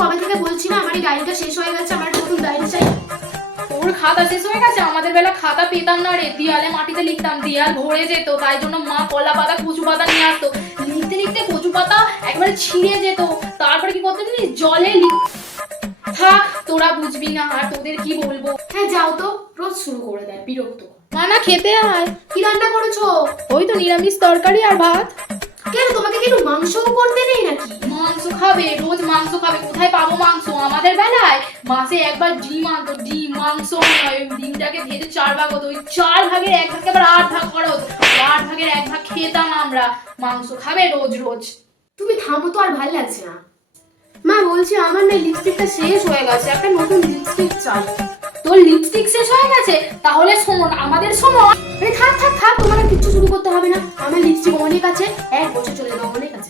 কবে থেকে বলছি না আমার এই ডায়েরিটা শেষ হয়ে গেছে, আমার নতুন ডায়েরি চাই। তোর খাতা শেষ হয়ে গেছে? আমাদের বেলা খাতা পেতাম না রে, দেয়ালে মাটিতে লিখতাম, দেয়াল ভরে যেত, তাই জন্য মা কলা পাতা কচু পাতা নিয়ে আসতো, লিখতে লিখতে কচু পাতা একবারে ছিঁড়ে যেত, তারপরে কি করতে জানিস, জলে থাক তোরা বুঝবি না, আর তোদের কি বলবো। হ্যাঁ যাও তো, রোজ শুরু করে দেয়, বিরক্ত। না খেতে আয়। কি রান্না করেছো? ওই তো নিরামিষ তরকারি আর ভাত। কেন তোমাকে কি একটু মাংসও করতে নেই নাকি? মাংস খাবে? রোজ মাংস খাবে? কোথায় পাবো মাংস? আমাদের বেলায় মাসে একবার ডিম আনতো, ডিম, মাংস নয়, ওই ডিমটাকে ভেজে 4 ভাগ হতো, ওই 4 ভাগের 1 ভাগকে আবার 8 ভাগ করা হতো, 8 ভাগের 1 ভাগ খেতাম আমরা। মাংস খাবে রোজ রোজ? তুমি থামো তো, আর ভালো লাগছে না। মা বলছি আমার না লিপস্টিকটা শেষ হয়ে গেছে, একটা নতুন লিপস্টিক চাই। তোর লিপস্টিক শেষ হয়ে গেছে? তাহলে শোন, আমাদের সময়। আরে থাক থাক থাক, তোমার আর কিচ্ছু শুরু করতে হবে না, আমার লিপস্টিক অনেক আছে, 1 বছর চলে যাবে, অনেক আছে।